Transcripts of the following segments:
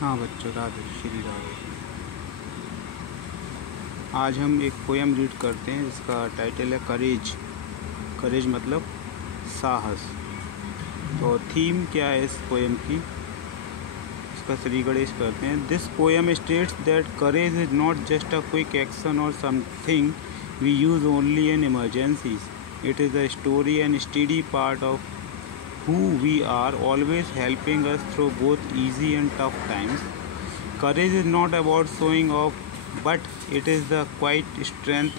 हाँ बच्चों, राधे श्री राधे। आज हम एक पोयम रीड करते हैं जिसका टाइटल है करेज। करेज मतलब साहस। तो थीम क्या है इस पोयम की, इसका श्री गणेश करते हैं। This poem states that courage is not just a quick action और something we use only in emergencies. It is a story and study part of who we are, always helping us through both easy and tough times. Courage is not about showing off, but it is the quiet strength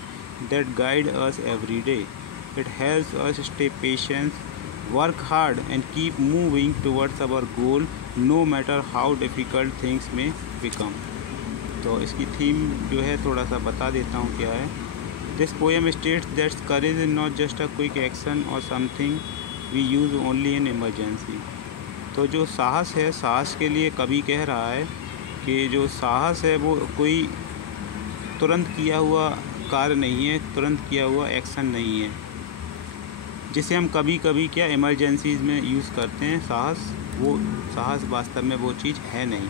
that guides us every day. It helps us stay patient, work hard, and keep moving towards our goal, no matter how difficult things may become. तो इसकी theme जो है थोड़ा सा बता देता हूँ क्या है। This poem states that courage is not just a quick action or something we use only in emergency. तो जो साहस है, साहस के लिए कवि कह रहा है कि जो साहस है वो कोई तुरंत किया हुआ कार्य नहीं है, तुरंत किया हुआ एक्शन नहीं है, जिसे हम कभी कभी क्या इमरजेंसीज में यूज़ करते हैं। वो साहस वास्तव में वो चीज़ है नहीं।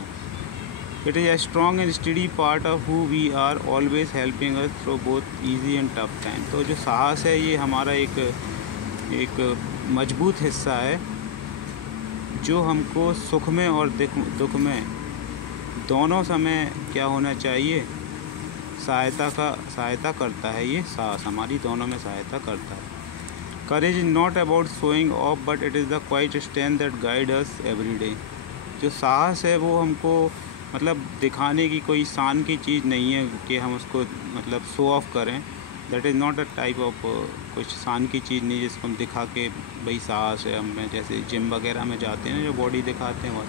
It is a strong and study part of who we are, always helping us through both easy and tough time. तो जो साहस है ये हमारा एक मजबूत हिस्सा है जो हमको सुख में और दुख में दोनों समय क्या होना चाहिए, सहायता करता है। ये साहस हमारी दोनों में सहायता करता है। करेज is not about showing off, but it is the quite strength that guide us every day. जो साहस है वो हमको मतलब दिखाने की कोई शान की चीज़ नहीं है कि हम उसको मतलब शो ऑफ करें। That is not a type of कुछ शान की चीज़ नहीं जिसको हम दिखा के भाई साहस है हमें, जैसे जिम वगैरह में जाते हैं जो बॉडी दिखाते हैं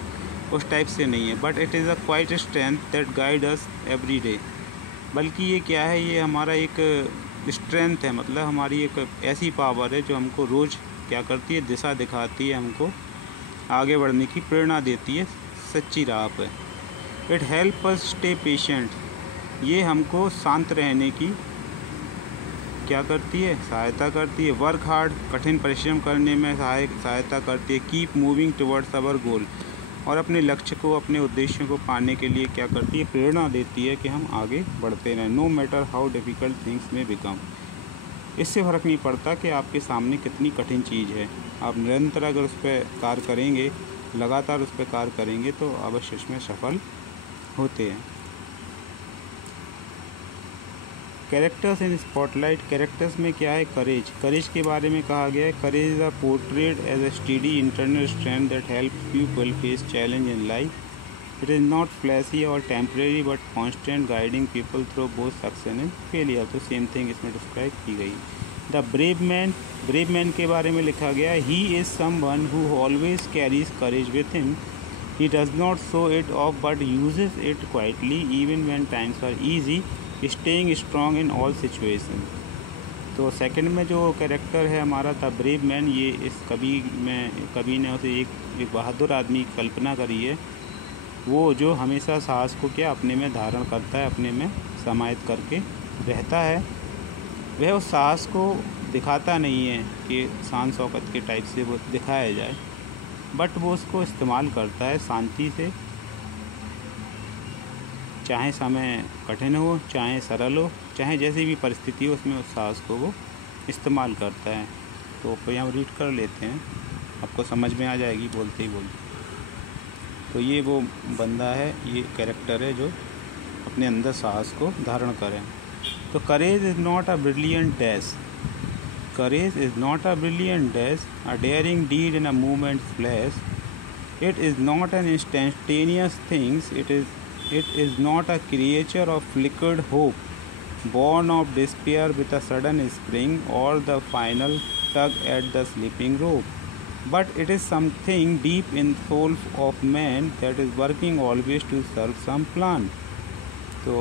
उस टाइप से नहीं है। But it is a quite strength that guide us every day. बल्कि ये क्या है, ये हमारा एक स्ट्रेंथ है, मतलब हमारी एक ऐसी पावर है जो हमको रोज़ क्या करती है, दिशा दिखाती है, हमको आगे बढ़ने की प्रेरणा देती है सच्ची राह पे। It help us stay patient. ये हमको शांत रहने की क्या करती है, सहायता करती है। वर्क हार्ड, कठिन परिश्रम करने में सहायता करती है। Keep moving towards our goal, और अपने लक्ष्य को, अपने उद्देश्यों को पाने के लिए क्या करती है, प्रेरणा देती है कि हम आगे बढ़ते रहें। No matter how difficult things may become. इससे फ़र्क नहीं पड़ता कि आपके सामने कितनी कठिन चीज़ है, आप निरंतर अगर उस पर कार्य करेंगे, लगातार उस पर कार्य करेंगे तो अवश्य उसमें सफल होते हैं। Characters in spotlight. कैरेक्टर्स में क्या है, करेज के बारे में कहा गया है। Courage is a portrait as a study internal strength that help people face challenge in life. It is not flashy और temporary but constant, guiding people through both success and failure. तो सेम थिंग इसमें describe की गई। The brave man के बारे में लिखा गया है। He is someone who always carries courage with him. He does not show it off but uses it quietly even when times are easy, staying strong in all situation. तो second में जो character है हमारा the brave man, ये इस कवि ने उसे एक बहादुर आदमी की कल्पना करी है, वो जो हमेशा साहस को क्या अपने में धारण करता है, अपने में समाहित करके रहता है। वह उस साहस को दिखाता नहीं है कि शान शौकत के टाइप से वो दिखाया जाए, बट वो उसको इस्तेमाल करता है शांति से, चाहे समय कठिन हो, चाहे सरल हो, चाहे जैसी भी परिस्थिति हो, उसमें उस साहस को वो इस्तेमाल करता है। तो पोयम रीड कर लेते हैं, आपको समझ में आ जाएगी बोलते ही बोलते। तो ये वो बंदा है, ये कैरेक्टर है जो अपने अंदर साहस को धारण करें। तो courage is not a brilliant dash. Courage is not a brilliant dash, a daring deed in a movement flash. It is not an instantaneous things, It is not a creature of flickered hope, born of despair with a sudden spring or the final tug at the sleeping rope. But it is something deep in the soul of man that is working always to serve some plan. तो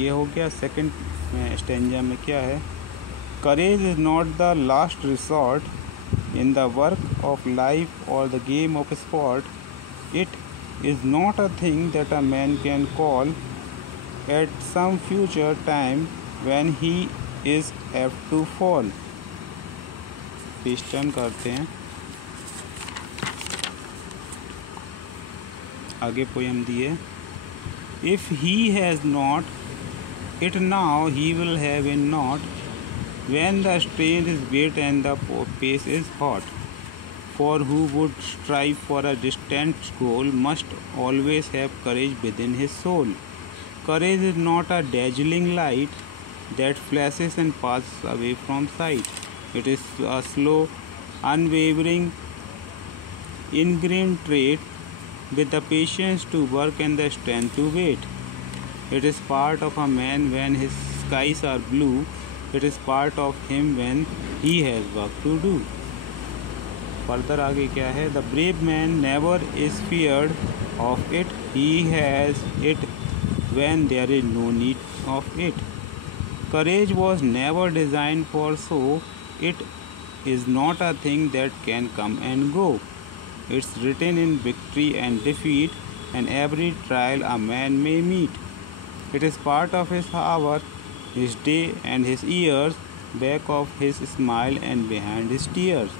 ये हो गया। Second stanza में क्या है, Courage is not the last resort in the work of life or the game of sport. It is not a thing that a man can call at some future time when he is apt to fall. Page turn करते हैं। आगे poem दी है, If he has not it now, he will have it not when the strain is great and the pace is hot. For who would strive for a distant goal must always have courage within his soul. Courage is not a dazzling light that flashes and passes away from sight. It is a slow, unwavering, ingrained trait with the patience to work and the strength to wait. It is part of a man when his skies are blue. It is part of him when he has work to do. Further आगे क्या है? The brave man never is feared of it, he has it when there is no need of it. Courage was never designed for show. It is not a thing that can come and go. It's written in victory and defeat and every trial a man may meet. It is part of his hour, his day and his years, back of his smile and behind his tears.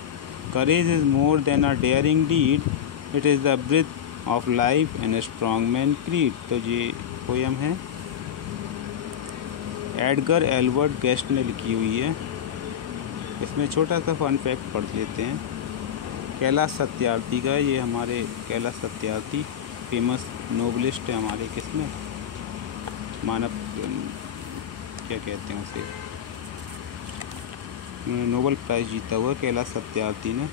Courage is more than a daring deed. It is the breath of life and a strong man creed. तो ये poem है Edgar Albert guest ने लिखी हुई है। इसमें छोटा सा फन फैक्ट पढ़ लेते हैं कैलाश सत्यार्थी का। ये हमारे कैलाश सत्यार्थी फेमस नोबलिस्ट है हमारे किसमें मानव क्या कहते हैं उसे, नोबेल प्राइज़ जीता हुआ कैलाश सत्यार्थी ने।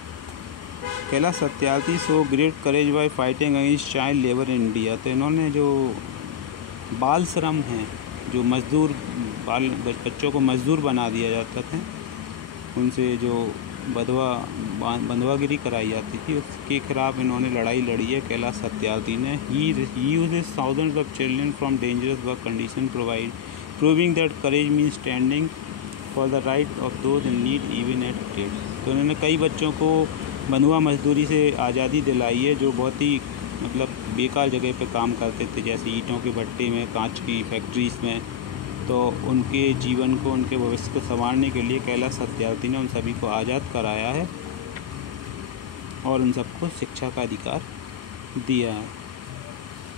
Kailash Satyarthi so great courage bye fighting against child labour in India. तो इन्होंने जो बाल श्रम हैं, जो मज़दूर बच्चों को मज़दूर बना दिया जाता था, उनसे जो बंधुआगिरी कराई जाती थी, उसके खिलाफ इन्होंने लड़ाई लड़ी है कैलाश सत्यार्थी ने। He uses thousands of children from dangerous work condition proving that courage mean standing for the right of those in need even at great. तो उन्होंने कई बच्चों को बंधुआ मजदूरी से आज़ादी दिलाई है, जो बहुत ही मतलब बेकार जगह पे काम करते थे, जैसे ईंटों के भट्टे में, कांच की फैक्ट्रीज़ में। तो उनके जीवन को, उनके भविष्य को संवारने के लिए कैलाश सत्यार्थी ने उन सभी को आज़ाद कराया है और उन सबको शिक्षा का अधिकार दिया है।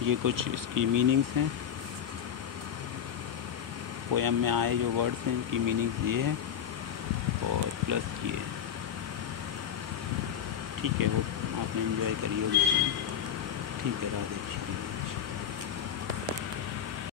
ये कुछ इसकी मीनिंग्स हैं, पोयम में आए जो वर्ड्स हैं इनकी मीनिंग्स ये हैं और प्लस ये। ठीक है, वो आपने एंजॉय करी होगी। ठीक है, राधे।